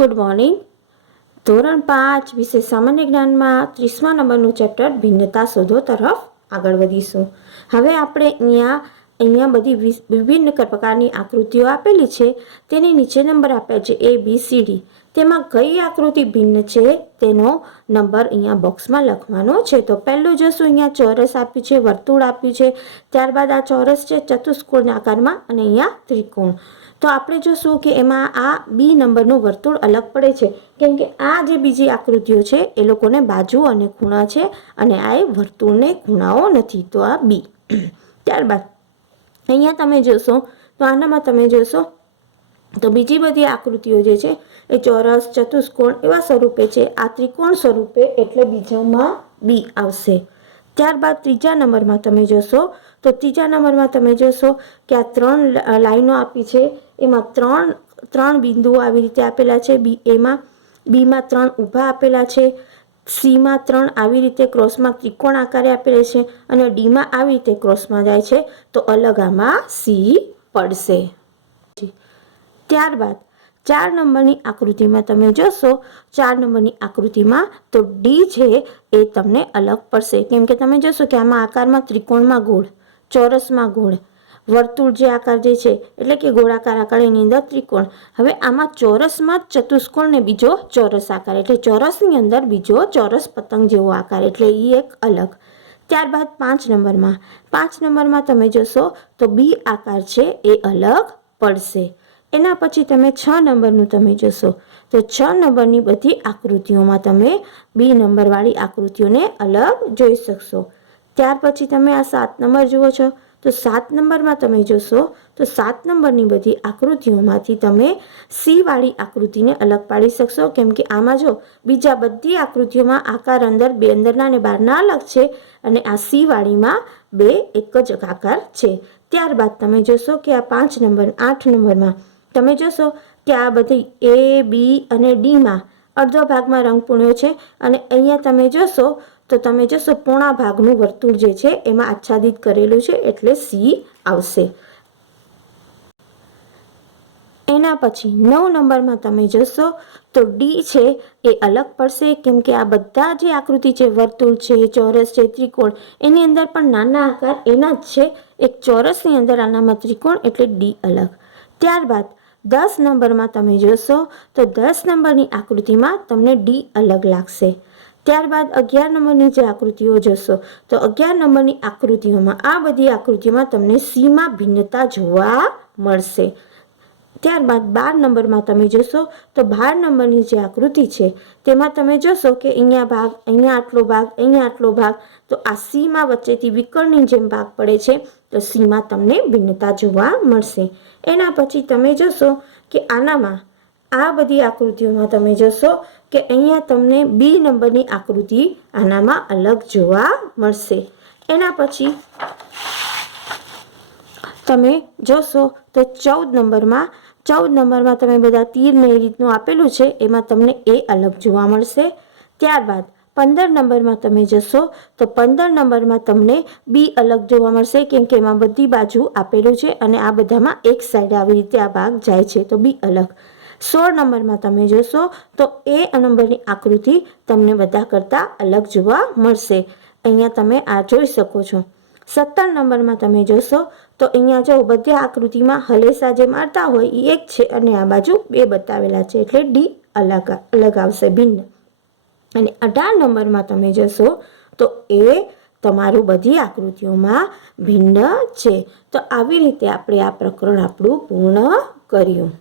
Good morning ધોરણ પાંચ વિશે સામાન્ય જ્ઞાનમાં ત્રીસમા નંબરનું ચેપ્ટર ભિન્નતા શોધો તરફ આગળ વધીશું. હવે આપણે અહીંયા અહીંયા બધી વિભિન્ન પ્રકારની આકૃતિઓ આપેલી છે. તેની નીચે નંબર આપ્યા છે એ બી સી ડી તેમાં કઈ આકૃતિ ભિન્ન છે તેનો નંબર અહીંયા બોક્સમાં લખવાનો છે. તો પહેલું જોશું, અહીંયા ચોરસ આપ્યું છે, વર્તુળ આપ્યું છે. ત્યારબાદ આ ચોરસ છે ચતુષ્કોણના આકારમાં અને અહીંયા ત્રિકોણ. તો આપણે જોશું કે એમાં આ બી નંબરનું વર્તુળ અલગ પડે છે. કેમ કે આ જે બીજી આકૃતિઓ છે, એ લોકોને બાજુ અને ખૂણા છે અને આ એ વર્તુળને ખૂણાઓ નથી. તો આ બી ત્યારબાદ અહીંયા તમે જોશો, તો આનામાં તમે જોશો, તો બીજી બધી આકૃતિઓ જે છે, એ ચોરસ, ચતુષ્કોણ એવા સ્વરૂપે છે. આ ત્રિકોણ સ્વરૂપે એટલે બીજામાં બી આવશે. ત્યારબાદ ત્રીજા નંબરમાં તમે જોશો, તો ત્રીજા નંબરમાં તમે જોશો કે આ ત્રણ લાઈનો આપી છે. એમાં ત્રણ ત્રણ બિંદુઓ આવી રીતે આપેલા છે. બી એમાં, બીમાં ત્રણ ઊભા આપેલા છે. સીમાં ત્રણ આવી રીતે ક્રોસમાં ત્રિકોણ આકારે આપેલા છે અને ડીમાં આવી રીતે ક્રોસમાં જાય છે, તો અલગ આમાં સી પડશે. ત્યારબાદ, ચાર નંબરની આકૃતિમાં તમે જોશો, ચાર નંબરની આકૃતિમાં તો ડી છે એ તમને અલગ પડશે. કેમ કે તમે જોશો કે આમાં આકારમાં ત્રિકોણમાં ગોળ, ચોરસમાં ગોળ વર્તુળ જે આકાર જે છે, એટલે કે ગોળાકાર આકાર એની અંદર ત્રિકોણ. હવે આમાં ચોરસમાં જ ચતુષ્કોણ ને બીજો ચોરસ આકાર, એટલે ચોરસની અંદર બીજો ચોરસ પતંગ જેવો આકાર, એટલે એ એક અલગ. ત્યારબાદ પાંચ નંબરમાં. પાંચ નંબરમાં તમે જોશો તો બી આકાર છે, એ અલગ પડશે. એના પછી તમે છ નંબરનું તમે જોશો તો છ નંબરની બધી આકૃતિઓમાં તમે બી નંબરવાળી આકૃતિઓને અલગ જોઈ શકશો. ત્યાર પછી તમે આ સાત નંબર જુઓ છો. તો સાત નંબરમાં તમે જોશો, તો સાત નંબરની બધી આકૃતિઓમાંથી તમે સી વાળી આકૃતિને અલગ પાડી શકશો. કેમ કે આમાં જો બીજા બધી આકૃતિઓમાં આકાર અંદર, બે અંદરના અને બહારના અલગ છે અને આ સી વાળીમાં બે એક જ આકાર છે. ત્યારબાદ તમે જોશો કે આ પાંચ નંબર, આઠ નંબરમાં તમે જોશો કે આ બધી એ, બી અને ડીમાં અડધો ભાગમાં રંગ પૂણ્યો છે અને અહીંયા તમે જોશો તો તમે જોશો, પોણા ભાગનું વર્તુળ જે છે, એમાં આચ્છાદિત કરેલું છે, એટલે સી આવશે. એના પછી નવ નંબરમાં તમે જોશો, તો ડી છે, એ અલગ પડશે, કેમ કે આ બધા જે આકૃતિ છે, વર્તુળ છે, ચોરસ છે, ત્રિકોણ, એની અંદર પણ નાના આકાર એના જ છે, એક ચોરસની અંદર આનામાં ત્રિકોણ, એટલે ડી અલગ. ત્યારબાદ દસ નંબરમાં તમે જોશો, તો દસ નંબરની આકૃતિમાં તમને ડી અલગ લાગશે. ત્યારબાદ અગિયાર નંબરની જે આકૃતિઓ જશો, તો અગિયાર નંબરની આકૃતિઓમાં આ બધી આકૃતિઓમાં તમને સીમાં ભિન્નતા જોવા મળશે. ત્યારબાદ બાર નંબરમાં તમે જોશો, તો બાર નંબરની જે આકૃતિ છે, તેમાં તમે જોશો કે અહીંયા ભાગ, અહીંયા આટલો ભાગ, અહીંયા આટલો ભાગ, તો આ સીમાં વચ્ચેથી વિકળની જેમ ભાગ પડે છે, તો સીમાં તમને ભિન્નતા જોવા મળશે. એના પછી તમે જોશો કે આનામાં આ બધી આકૃતિઓમાં તમે જોશો કે અહીંયા તમને બી નંબરની આકૃતિ આનામાં અલગ જોવા મળશે. એના પછી તમે જોશો તો ચૌદ નંબરમાં ચૌદ નંબરમાં તમે બધા તીરને એ રીતનું આપેલું છે, એમાં તમને એ અલગ જોવા મળશે. ત્યારબાદ પંદર નંબરમાં તમે જશો તો પંદર નંબરમાં તમને બી અલગ જોવા મળશે, કેમ કે એમાં બધી બાજુ આપેલું છે અને આ બધામાં એક સાઈડ આવી રીતે આ ભાગ જાય છે, તો બી અલગ. સોળ નંબરમાં તમે જોશો તો એ નંબરની આકૃતિ તમને બધા કરતાં અલગ જોવા મળશે. અહીંયા તમે આ જોઈ શકો છો. સત્તર નંબરમાં તમે જોશો તો અહીંયા જો બધી આકૃતિમાં હલેસા જે મારતા હોય એ એક છે અને આ બાજુ બે બતાવેલા છે એટલે ડી અલગ અલગ આવશે ભિન્ન. અને અઢાર નંબરમાં તમે જશો તો એ તમારું બધી આકૃતિઓમાં ભિન્ન છે. તો આવી રીતે આપણે આ પ્રકરણ આપણું પૂર્ણ કર્યું.